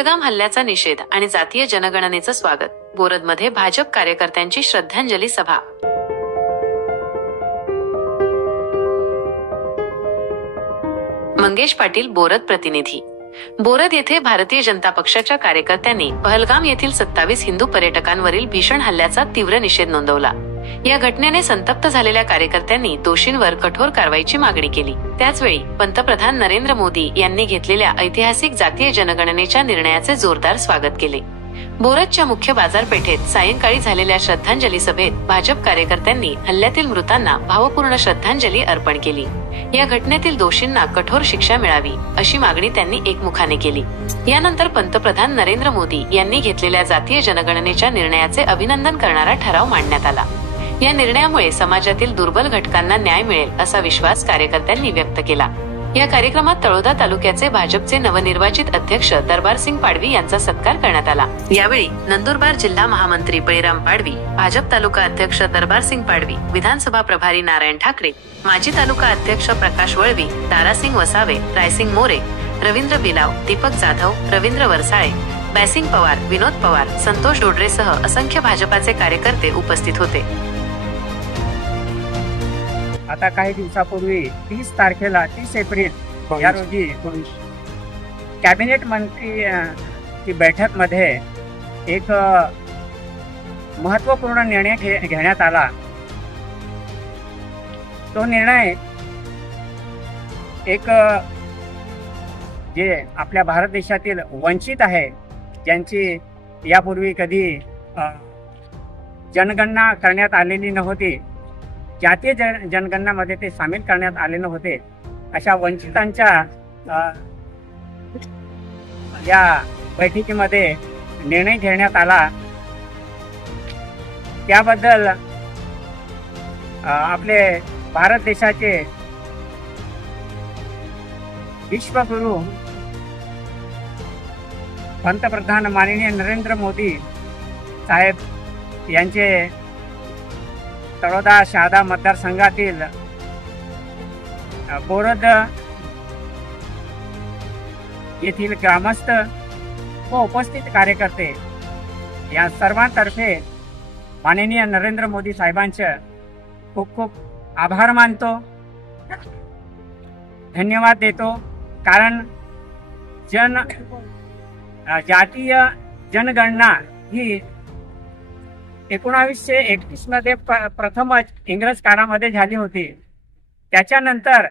पहलगाम हल्ल्याचा निषेध आणि जातीय जनगणनेचं स्वागत. बोरदमध्ये भाजप कार्यकर्त्यांची श्रद्धांजली सभा. मंगेश पाटील, बोरद प्रतिनिधी. बोरद येथे भारतीय जनता पक्षाच्या कार्यकर्त्यांनी पहलगाम येथील 27 हिंदू पर्यटकांवरील भीषण हल्ल्याचा तीव्र निषेध नोंदवला. या घटनेने संतप्त झालेल्या कार्यकर्त्यांनी दोषींवर कठोर कारवाईची मागणी केली. त्याचवेळी पंतप्रधान नरेंद्र मोदी यांनी घेतलेल्या ऐतिहासिक जातीय जनगणनेच्या निर्णयाचे जोरदार स्वागत केले. बोरदच्या मुख्य बाजारपेठेत सायंकाळी झालेल्या श्रद्धांजली सभेत भाजप कार्यकर्त्यांनी हल्ल्यातील मृतांना भावपूर्ण श्रद्धांजली अर्पण केली. या घटनेतील दोषींना कठोर शिक्षा मिळावी अशी मागणी त्यांनी एकमुखाने केली. यानंतर पंतप्रधान नरेंद्र मोदी यांनी घेतलेल्या जातीय जनगणनेच्या निर्णयाचे अभिनंदन करणारा ठराव मांडण्यात आला. या निर्णयामुळे समाजातील दुर्बल घटकांना न्याय मिळेल असा विश्वास कार्यकर्त्यांनी व्यक्त केला. या कार्यक्रमात तळोदा तालुक्याचे भाजपचे नवनिर्वाचित अध्यक्ष दरबारसिंग पाडवी यांचा सत्कार करण्यात आला. यावेळी नंदुरबार जिल्हा महामंत्री बळीराम पाडवी, भाजप तालुका अध्यक्ष दरबारसिंग पाडवी, विधानसभा प्रभारी नारायण ठाकरे, माजी तालुका अध्यक्ष प्रकाश वळवी, दारासिंग वसावे, रायसिंग मोरे, रवींद्र बिलाव, दीपक जाधव, रवींद्र वरसाळे, बैसिंग पवार, विनोद पवार, संतोष डोडरेसह असंख्य भाजपाचे कार्यकर्ते उपस्थित होते. आता काही दिवसापूर्वी 30 एप्रिल या रोजी कॅबिनेट मंत्री की बैठक मध्ये एक महत्त्वपूर्ण निर्णय घेण्यात आला. तो निर्णय एक जे आपल्या भारत देशातील वंचित आहे, ज्यांची यापूर्वी कधी जनगणना करण्यात आलेली नव्हती, जातीय जनगणनामध्ये ते सामील करण्यात आले नव्हते, अशा वंचितांच्या या बैठकीमध्ये निर्णय घेण्यात आला. त्याबद्दल आपले भारत देशाचे विश्वगुरु पंतप्रधान माननीय नरेंद्र मोदी साहेब यांचे तळोदा शहादा मतदारसंघातील बोरद येथील ग्रामस्थ व उपस्थित कार्यकर्ते या सर्वांतर्फे माननीय नरेंद्र मोदी साहेबांचे खूप खूप आभार मानतो, धन्यवाद देतो. कारण जातीय जनगणना ही 1931 मध्ये प्रथमच इंग्रज काळामध्ये झाली होती. त्याच्यानंतर